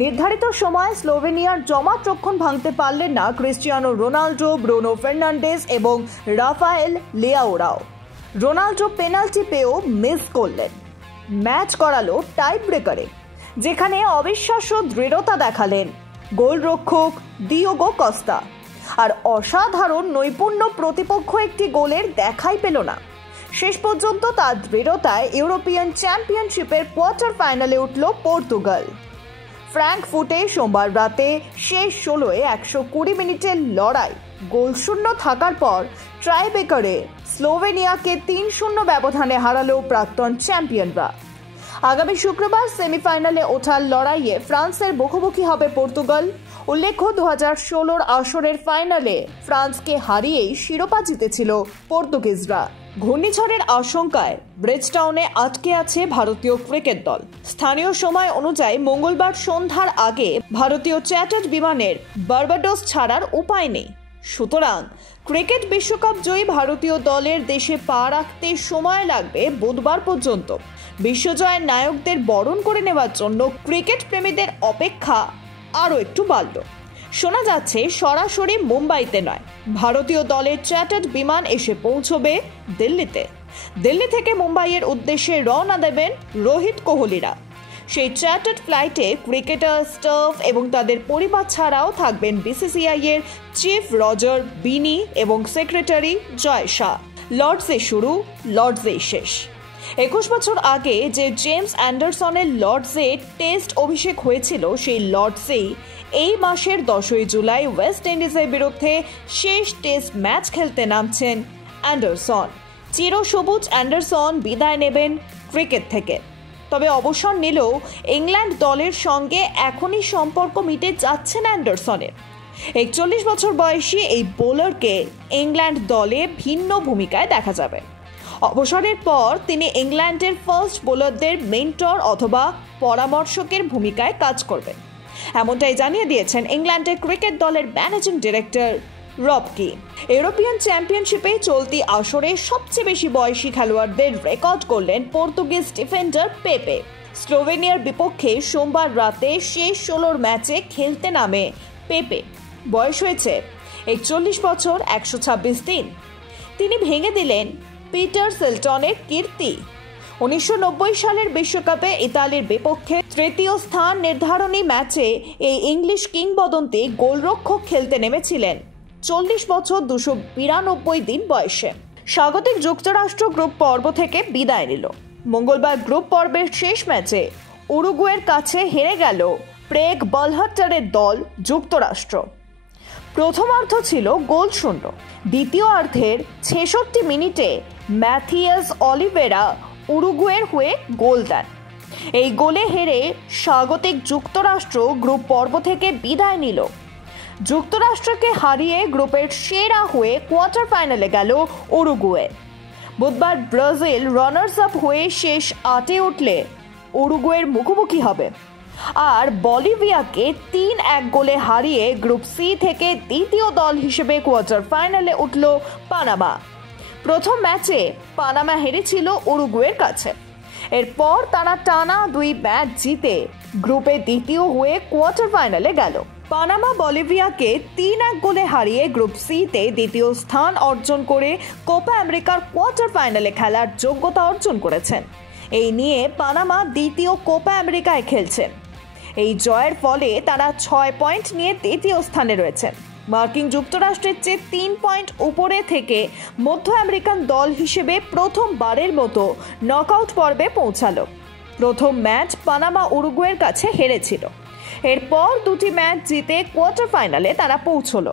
নির্ধারিত সময় স্লোভেনিয়ার জমাটরক্ষণ ভাঙতে পারলেন না ক্রিস্টিয়ানো রোনাল্ডো, ব্রুনো ফার্নান্ডেজ এবং রাফায়েল লিয়াওরাও। রোনাল্ডো পেনাল্টি পেয়েও মিস করলেন। ম্যাচ গড়ালো টাই ব্রেকারে, যেখানে অবিশ্বাস্য দৃঢ়তা দেখালেন গোলরক্ষক দিয়েগো কস্তা। আর অসাধারণ নৈপুণ্য প্রতিপক্ষ একটি গোলের দেখাই পেল না। শেষ পর্যন্ত তার দৃঢ়তায় ইউরোপিয়ান চ্যাম্পিয়নশিপের কোয়ার্টার ফাইনালে উঠল পর্তুগাল। ফ্র্যাঙ্কফুর্টে সোমবার রাতে শেষ 16-এ 120 মিনিটের লড়াই গোলশূন্য থাকার পর ট্রাইব্রেকারে স্লোভেনিয়াকে 3-0 ব্যবধানে হারালো প্রাক্তন চ্যাম্পিয়নরা। আগামী শুক্রবার সেমিফাইনালে ওঠার লড়াইয়ে ফ্রান্সের মুখোমুখি হবে পর্তুগাল। উল্লেখ্য, 2016 আসরের ফাইনালে ফ্রান্সকে হারিয়েই শিরোপা জিতেছিল পর্তুগিজরা। ঘূর্ণিঝড়ের আশঙ্কায় ব্রিজটাউনে আটকে আছে ভারতীয় ক্রিকেট দল। স্থানীয় সময় অনুযায়ী মঙ্গলবার সন্ধ্যার আগে ভারতীয় চার্টার্ড বিমানের বার্বাডোস ছাড়ার উপায় নেই। সুতরাং ক্রিকেট বিশ্বকাপ জয়ী ভারতীয় দলের দেশে পা রাখতে সময় লাগবে বুধবার পর্যন্ত। বিশ্বজয়ের নায়কদের বরণ করে নেওয়ার জন্য ক্রিকেট প্রেমীদের অপেক্ষা আরও একটু বাড়ল। শোনা যাচ্ছে সরাসরি মুম্বাইতে নয়, ভারতীয় দলের চার্টার্ড বিমান এসে পৌঁছবে দিল্লিতে। দিল্লি থেকে মুম্বাইয়ের উদ্দেশ্যে রওনা দেবেন রোহিত কোহলিরা। সেই চার্টার্ড ফ্লাইটে ক্রিকেটার, স্টাফ এবং তাদের পরিবার ছাড়াও থাকবেন বিসিসিআই এর চিফ রজার বিনি এবং সেক্রেটারি জয় শাহ। লর্ডসে শুরু, লর্ডসে শেষ। 21 বছর আগে যে জেমস অ্যান্ডারসনের লর্ডসে টেস্ট অভিষেক হয়েছিল, সেই লর্ডসেই এই মাসের 10 জুলাই ওয়েস্ট ইন্ডিজের বিরুদ্ধে শেষ টেস্ট ম্যাচ খেলতে নামছেন অ্যান্ডারসন। চিরসবুজ অ্যান্ডারসন বিদায় নেবেন ক্রিকেট থেকে। তবে অবসর নিলেও ইংল্যান্ড দলের সঙ্গে এখনই সম্পর্ক মিটে যাচ্ছে না অ্যান্ডারসনের। 41 বছর বয়সী এই বোলারকে ইংল্যান্ড দলে ভিন্ন ভূমিকায় দেখা যাবে। অবসরের পর তিনি ইংল্যান্ডের ফাস্ট বোলারদের মেন্টর অথবা পরামর্শকের ভূমিকায় কাজ করবেন, এমনটাই জানিয়ে দিয়েছেন ইংল্যান্ডের ক্রিকেট দলের ম্যানেজিং ডিরেক্টর রব কি। ইউরোপিয়ান চ্যাম্পিয়নশিপে চলতি আসরে সবচেয়ে বেশি বয়সী খেলোয়াড়দের রেকর্ড করলেন পর্তুগিজ ডিফেন্ডার পেপে। স্লোভেনিয়ার বিপক্ষে সোমবার রাতে শেষ 16 ম্যাচে খেলতে নামে পেপে। বয়স হয়েছে 41 বছর 126 দিন। তিনি ভেঙে দিলেন পিটার সিলটনের কীর্তি। 1990 সালের বিশ্বকাপে ইতালির বিপক্ষে তৃতীয় স্থান নির্ধারণী ম্যাচে এই ইংলিশ কিংবদন্তি গোলরক্ষক খেলতে নেমেছিলেন 40 বছর 292 দিন বয়সে। স্বাগতিক যুক্তরাষ্ট্র গ্রুপ পর্ব থেকে বিদায় নিল। মঙ্গলবার গ্রুপ পর্বের শেষ ম্যাচে উরুগুয়ের কাছে হেরে গেল প্রেগ বলহাট্টারের দল যুক্তরাষ্ট্র। প্রথমার্ধ ছিল গোলশূন্য। দ্বিতীয়ার্ধের 66 মিনিটে ম্যাথিয়াস অলিভেরা উরুগুয়ের হয়ে গোল দেন। এই গোলে হেরে স্বাগতিক যুক্তরাষ্ট্র গ্রুপ পর্ব থেকে বিদায় নিল। যুক্তরাষ্ট্রকে হারিয়ে গ্রুপের সেরা হয়ে কোয়ার্টার ফাইনালে গেল উরুগুয়ে। বুধবার ব্রাজিল রানার্স আপ হয়ে শেষ 8-এ উঠলে উরুগুয়ের মুখোমুখি হবে। আর বলিভিয়াকে 3-1 গোলে হারিয়ে গ্রুপ সি থেকে দ্বিতীয় দল হিসেবে কোয়ার্টার ফাইনালে উঠল পানামা। প্রথম ম্যাচে পানামা হেরেছিল উরুগুয়ের কাছে। এরপর তারা টানা 2 ম্যাচ জিতে গ্রুপে দ্বিতীয় হয়ে কোয়ার্টার ফাইনালে গেল। পানামা বলিভিয়াকে 3-1 গোলে হারিয়ে গ্রুপ সিতে দ্বিতীয় স্থান অর্জন করে কোপা আমেরিকার কোয়ার্টার ফাইনালে খেলার যোগ্যতা অর্জন করেছেন। এই নিয়ে পানামা দ্বিতীয় কোপা আমেরিকায় খেলছেন। এই জয়ের ফলে তারা 6 পয়েন্ট নিয়ে তৃতীয় স্থানে রয়েছেন। মার্কিন যুক্তরাষ্ট্রের চেয়ে 3 পয়েন্ট উপরে থেকে মধ্য আমেরিকান দল হিসেবে প্রথমবারের মতো নকআউট পর্বে পৌঁছালো। প্রথম ম্যাচ পানামা উরুগুয়ের কাছে হেরেছিল। এরপর 2টি ম্যাচ জিতে কোয়ার্টার ফাইনালে তারা পৌঁছলো।